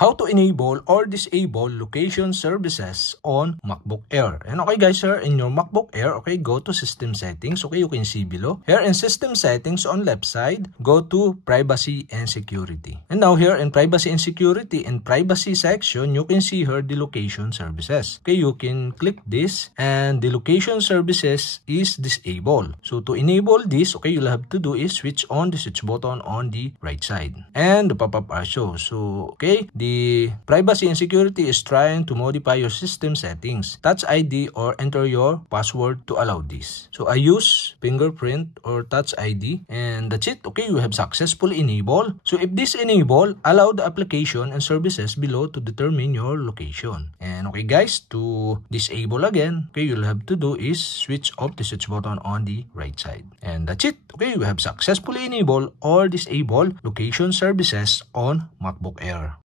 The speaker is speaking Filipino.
how to enable or disable location services on MacBook Air. And okay guys, here in your MacBook Air, okay, go to System Settings. Okay, you can see below. Here in System Settings on left side, go to Privacy and Security. And now here in Privacy and Security, in Privacy section, you can see here the location services. Okay, you can click this and the location services is disabled. So to enable this, okay, you'll have to do is switch on the switch button on the right side. And the pop-up are shown. So okay, the Privacy and Security is trying to modify your system settings. Touch ID or enter your password to allow this. So I use fingerprint or Touch ID and that's it. Okay, you have successfully enabled. So if this enable, allow the application and services below to determine your location. And okay guys, to disable again, okay, you'll have to do is switch off the switch button on the right side. And that's it. Okay, you have successfully enabled or disabled location services on MacBook Air.